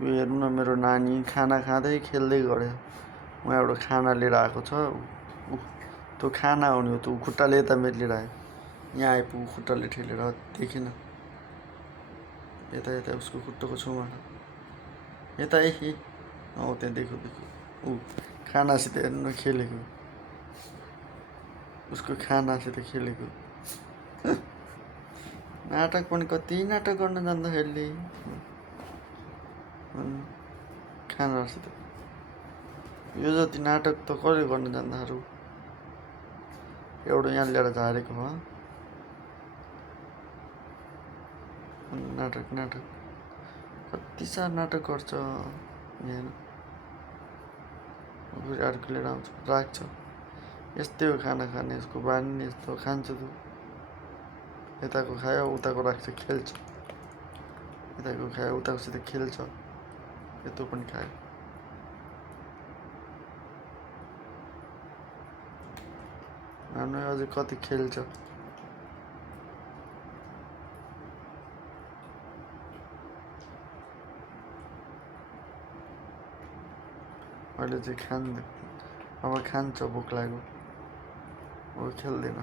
यो हेर्नु न मेरो नानी खाना खाँदै खेल्दै गऱ्यो उहाँ एउटा खाना लिएर आएको छ त्यो खाना हो नि त्यो खुट्टाले यता मेलिएर आयो यहाँ आइपुग्यो खुट्टाले ठेलेर देखिन यता यता उसको खुट्टाको छेउमा यता त्यहाँ देखो खानासित हेर्नु न खेलेको उसको खानासित खेलेको नाटक पनि कति नाटक गर्न जान्दाखेरि खानासित यो जति नाटक त कसले गर्न जान्दाहरू एउटा यहाँ ल्याएर झारेको हो नाटक नाटक कति साह्रो नाटक गर्छ यहाँ फेरि अर्को लिएर आउँछ राख्छ यस्तै हो खाना खाने यसको बानी नै यस्तो खान्छ तँ यताको खायो उताको राख्छ खेल्छ यताको खायो उताकोसित खेल्छ यत्रो पनि खायो हामी अझै कति खेल्छ अहिले चाहिँ अब खान्छ भोक लाग्यो अब खेल्दैन